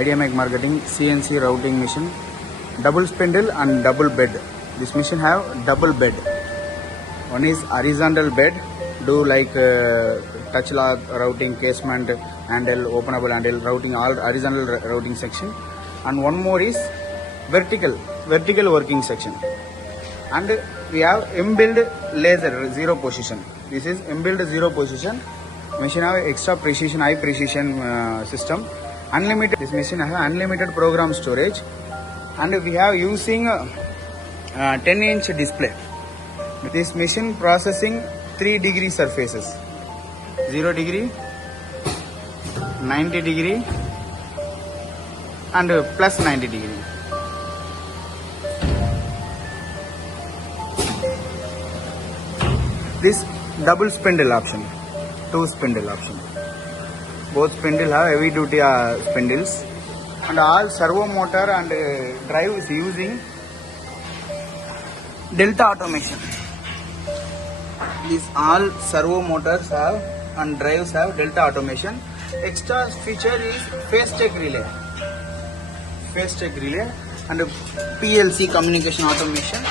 IDEAMAC marketing CNC routing machine, double spindle and double bed. This machine have double bed. One is horizontal bed, do like touch lock routing, casement handle, openable handle routing, all horizontal routing section, and one more is vertical working section. And we have inbuilt laser zero position. This is inbuilt zero position. Machine have extra precision, high precision system. Unlimited. This machine has unlimited program storage, and we have using 10-inch display. This machine processing 3-degree surfaces: 0 degree, 90 degree, and plus 90 degree. This double spindle option, 2 spindle option. Both spindle have heavy duty spindles, and all servo motor and drive is using delta automation. These all servo motors have and drives have delta automation. Extra feature is phase check relay and PLC communication automation.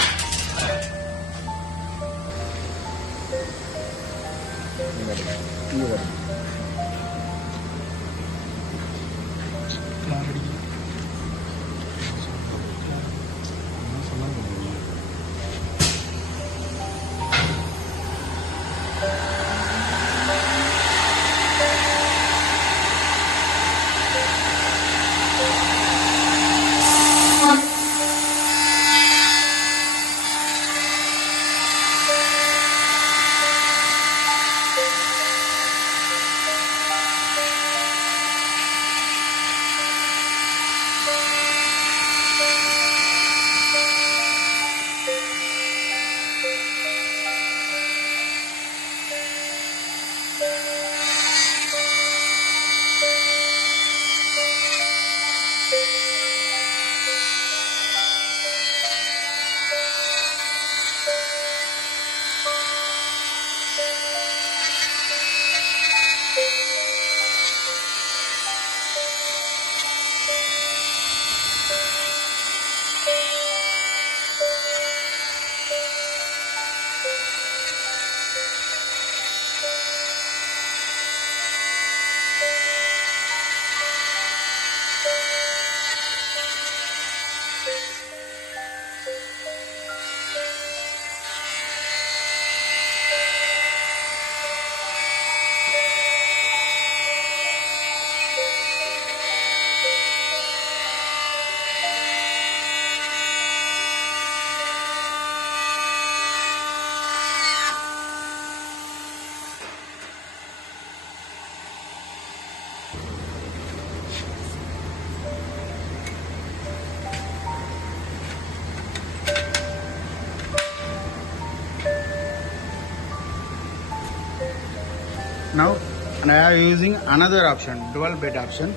Now, and I am using another option, dual bed option.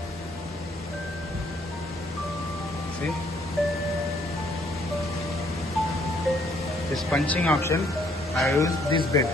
See, this punching option, I use this bed.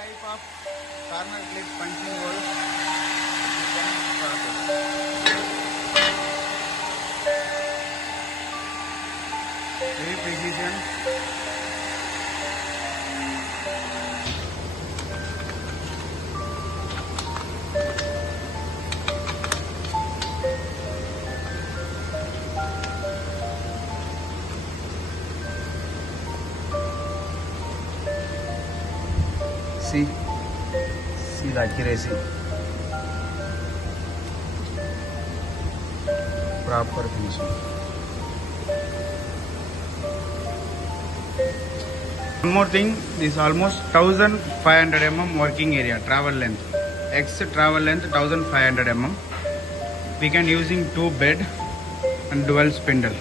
type of corner clip punching hole you can process. Very precision. See the accuracy. Proper finishing. One more thing, this is almost 1500 mm working area, travel length. X travel length 1500 mm. We can using 2 bed and dual spindle.